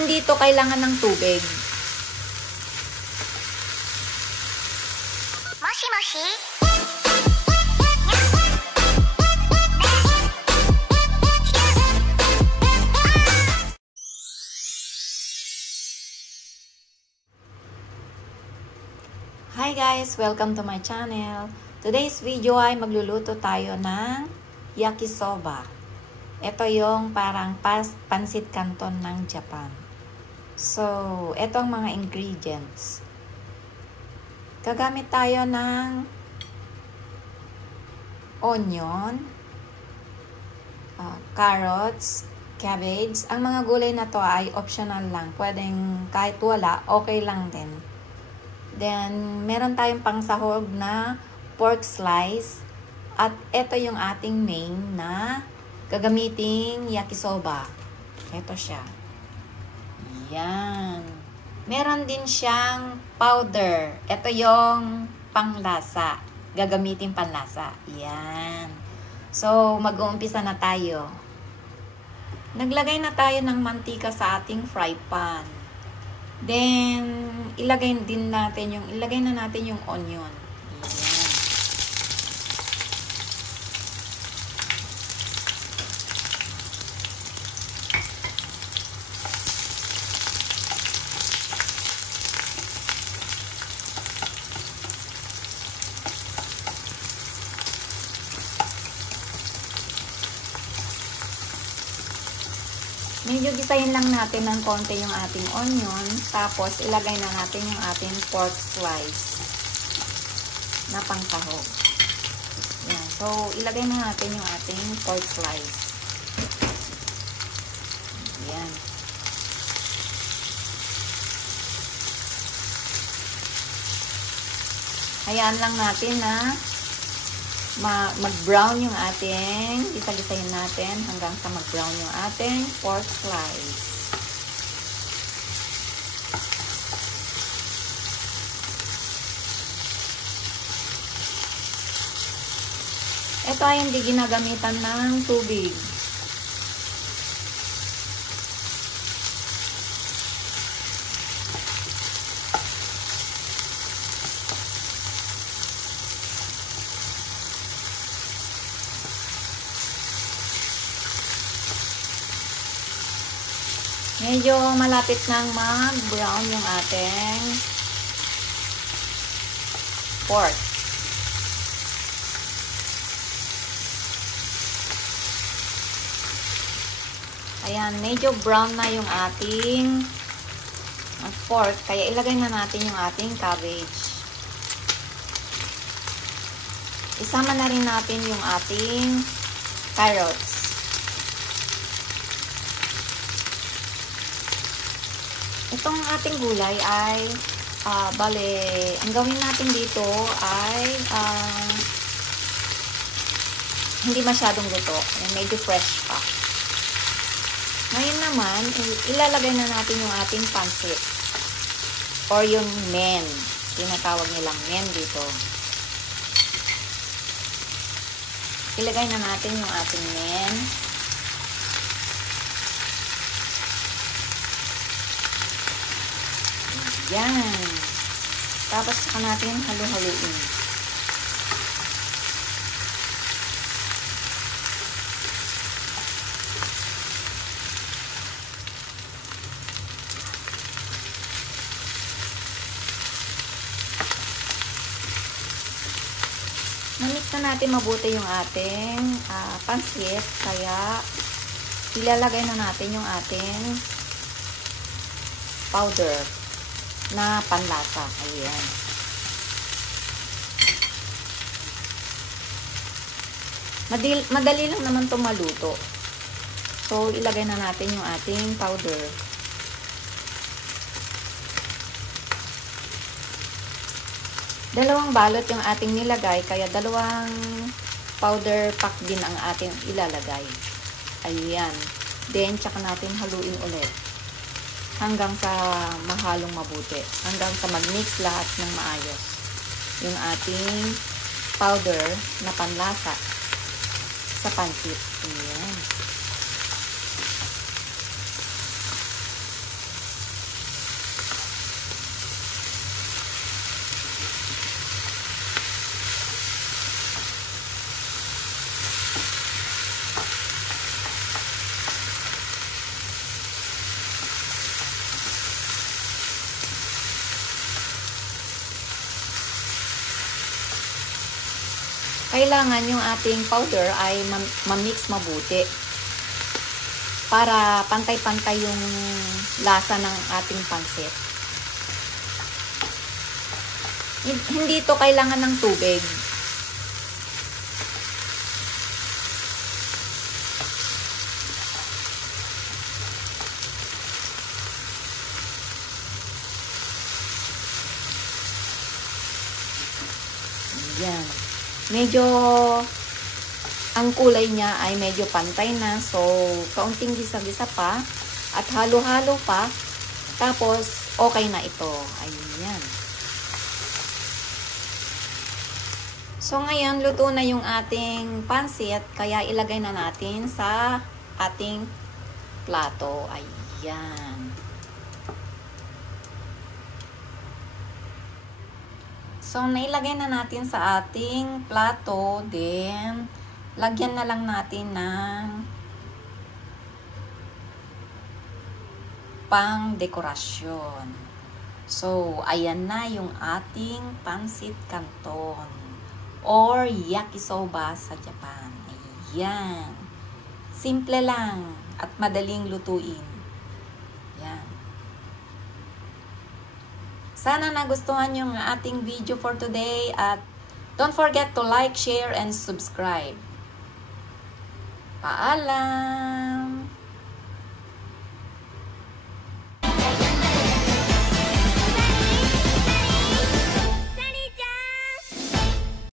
hindi ito kailangan ng tubig. Moshi moshi. Hi guys! Welcome to my channel. Today's video ay magluluto tayo ng yakisoba. Ito yung parang pansit canton ng Japan. So, ito ang mga ingredients. Gagamit tayo ng onion, carrots, cabbage. Ang mga gulay na to ay optional lang. Pwedeng kahit wala, okay lang din. Then, meron tayong pangsahog na pork slice. At ito yung ating main na gagamiting yakisoba. Ito siya. Yan. Meron din siyang powder. Ito yung panglasa. Gagamitin panlasa. Yan. So, mag-uumpisa na tayo. Naglagay na tayo ng mantika sa ating fry pan. Then, ilagay na natin yung onion. Ayan. Medyo gisahin lang natin ng konti yung ating onion. Tapos, ilagay na natin yung ating pork slice na pangsahog. Yan. So, ilagay na natin yung ating pork slice. Yan. Hayaan lang natin na mag-brown yung ating, isa-gisahin natin hanggang sa mag-brown yung ating pork slice. Ito ay hindi ginagamitan ng tubig. Medyo malapit nang mag-brown yung ating pork. Ayan, medyo brown na yung ating pork. Kaya ilagay na natin yung ating cabbage. Isama na rin natin yung ating carrots. Itong ating gulay ay, bale, ang gawin natin dito ay hindi masyadong luto. Medyo fresh pa. Ngayon naman, ilalagay na natin yung ating pansit. Or yung men. Tinatawag nilang men dito. Ilagay na natin yung ating men. Yan. Tapos saka natin halu-haluin. Namix na natin mabuti yung ating pansit. Kaya ilalagay na natin yung ating powder na panlasa. Ayan. Madali lang naman ito maluto. So, ilagay na natin yung ating powder. Dalawang balot yung ating nilagay, kaya dalawang powder pack din ang ating ilalagay. Ayan. Then, tsaka natin haluin ulit. Hanggang sa mahalong mabuti. Hanggang sa mag-mix lahat ng maayos. Yung ating powder na panlasa sa pansit. Ayan. kailangan yung ating powder ay ma-mix mabuti para pantay-pantay yung lasa ng ating pansit. Hindi ito kailangan ng tubig. Yan. Medyo ang kulay niya ay medyo pantay na. So, kaunting gisa-gisa pa at halo-halo pa. Tapos, okay na ito. Ayan. So, ngayon, luto na yung ating pansit. Kaya, ilagay na natin sa ating plato. Ayan. So, nailagay na natin sa ating plato. Then, lagyan na lang natin ng pang-dekorasyon. So, ayan na yung ating pansit canton or yakisoba sa Japan. Ayan. Simple lang at madaling lutuin. Ayan. Sana nagustuhan yung ating video for today at don't forget to like, share, and subscribe. Paalam!